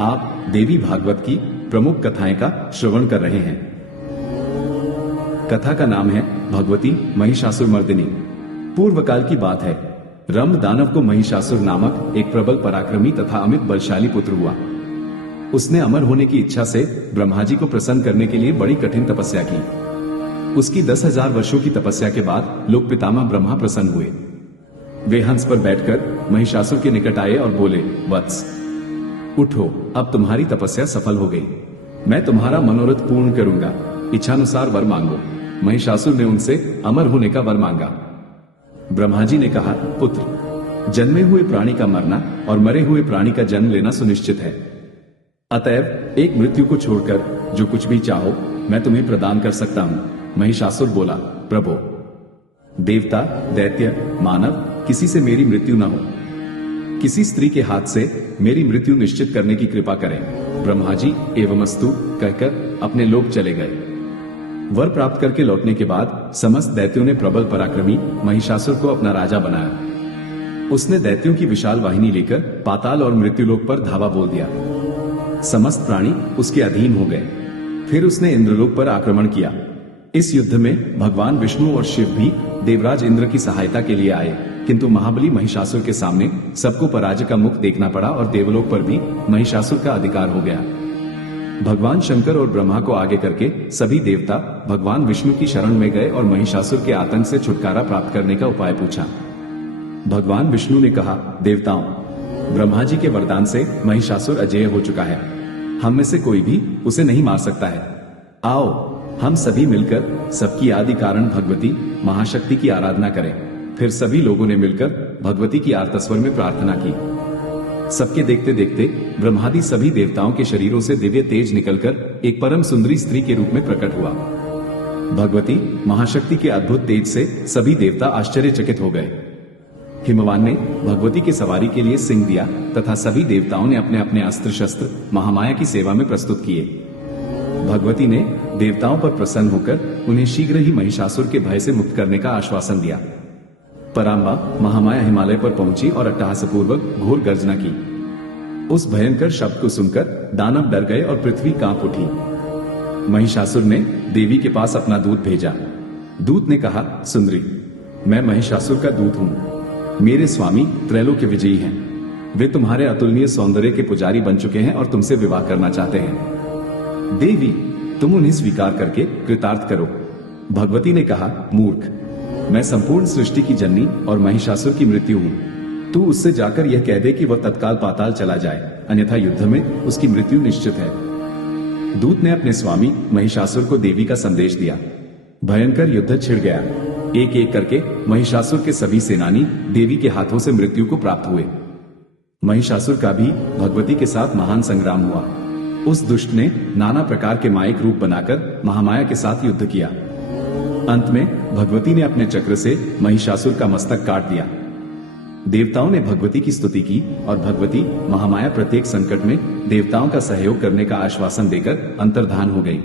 आप देवी भागवत की प्रमुख कथाएं का श्रवण कर रहे हैं। कथा का नाम है भगवती महिषासुर मर्दिनी। पूर्व काल की बात है। रंभ दानव को महिषासुर नामक एक प्रबल पराक्रमी तथा अमित बलशाली पुत्र हुआ। उसने अमर होने की इच्छा से ब्रह्मा जी को प्रसन्न करने के लिए बड़ी कठिन तपस्या की। उसकी 10,000 वर्षों की तपस्या के बाद लोक पितामह ब्रह्मा प्रसन्न हुए। वे हंस पर बैठकर महिषासुर के निकट आए और बोले, वत्स उठो, अब तुम्हारी तपस्या सफल हो गई। मैं तुम्हारा मनोरथ पूर्ण करूंगा, इच्छानुसार वर मांगो। महिषासुर ने उनसे अमर होने का वर मांगा। ब्रह्मा जी ने कहा, पुत्र, जन्मे हुए प्राणी का मरना और मरे हुए प्राणी का जन्म लेना सुनिश्चित है। अतएव एक मृत्यु को छोड़कर जो कुछ भी चाहो मैं तुम्हें प्रदान कर सकता हूं। महिषासुर बोला, प्रभो, देवता, दैत्य, मानव, किसी से मेरी मृत्यु न हो। किसी स्त्री के हाथ से मेरी मृत्यु निश्चित करने की कृपा करें। ब्रह्मा जी एवमस्तु कहकर अपने लोक चले गए। वर प्राप्त करके लौटने के बाद समस्त दैत्यों ने प्रबल पराक्रमी महिषासुर को अपना राजा बनाया। उसने दैत्यों की विशाल वाहिनी लेकर पाताल और मृत्युलोक पर धावा बोल दिया। समस्त प्राणी उसके अधीन हो गए। फिर उसने इंद्रलोक पर आक्रमण किया। इस युद्ध में भगवान विष्णु और शिव भी देवराज इंद्र की सहायता के लिए आए, किंतु महाबली महिषासुर के सामने सबको पराजय का मुख देखना पड़ा और देवलोक पर भी महिषासुर का अधिकार हो गया। भगवान शंकर और ब्रह्मा को आगे करके सभी देवता भगवान विष्णु की शरण में गए और महिषासुर के आतंक से छुटकारा प्राप्त करने का उपाय पूछा। भगवान विष्णु ने कहा, देवताओं, ब्रह्मा जी के वरदान से महिषासुर अजेय हो चुका है। हम में से कोई भी उसे नहीं मार सकता है। आओ हम सभी मिलकर सबकी आदि कारण भगवती महाशक्ति की आराधना करें। फिर सभी लोगों ने मिलकर भगवती की आर्तस्वर में प्रार्थना की। सबके देखते देखते ब्रह्मादि सभी देवताओं के शरीरों से दिव्य तेज निकलकर एक परम सुंदरी स्त्री के रूप में प्रकट हुआ। भगवती महाशक्ति के अद्भुत तेज से सभी देवता आश्चर्यचकित हो गए। हिमवान ने भगवती की सवारी के लिए सिंह दिया तथा सभी देवताओं ने अपने अपने अस्त्र शस्त्र महामाया की सेवा में प्रस्तुत किए। भगवती ने देवताओं पर प्रसन्न होकर उन्हें शीघ्र ही महिषासुर के भय से मुक्त करने का आश्वासन दिया। परांबा महामाया हिमालय पर पहुंची और अट्टहासपूर्वक घोर गर्जना की। उस भयंकर शब्द को सुनकर दानव डर गए और पृथ्वी कांप उठी। महिषासुर ने देवी के पास अपना दूत भेजा। दूत ने कहा, सुंदरी, मैं महिषासुर का दूत हूं। मेरे स्वामी त्रैलोक्य विजयी हैं। वे तुम्हारे अतुलनीय सौंदर्य के पुजारी बन चुके हैं और तुमसे विवाह करना चाहते हैं। देवी, तुम उन्हें स्वीकार करके कृतार्थ करो। भगवती ने कहा, मूर्ख, मैं संपूर्ण सृष्टि की जननी और महिषासुर की मृत्यु हूं। तू उससे जाकर यह कह दे कि वह तत्काल पाताल चला जाए, अन्यथा युद्ध में उसकी मृत्यु निश्चित है। दूत ने अपने स्वामी महिषासुर को देवी का संदेश दिया। भयंकर युद्ध छिड़ गया। एक एक करके महिषासुर के सभी सेनानी देवी के हाथों से मृत्यु को प्राप्त हुए। महिषासुर का भी भगवती के साथ महान संग्राम हुआ। उस दुष्ट ने नाना प्रकार के मायिक रूप बनाकर महामाया के साथ युद्ध किया। अंत में भगवती ने अपने चक्र से महिषासुर का मस्तक काट दिया। देवताओं ने भगवती की स्तुति की और भगवती महामाया प्रत्येक संकट में देवताओं का सहयोग करने का आश्वासन देकर अंतर्धान हो गई।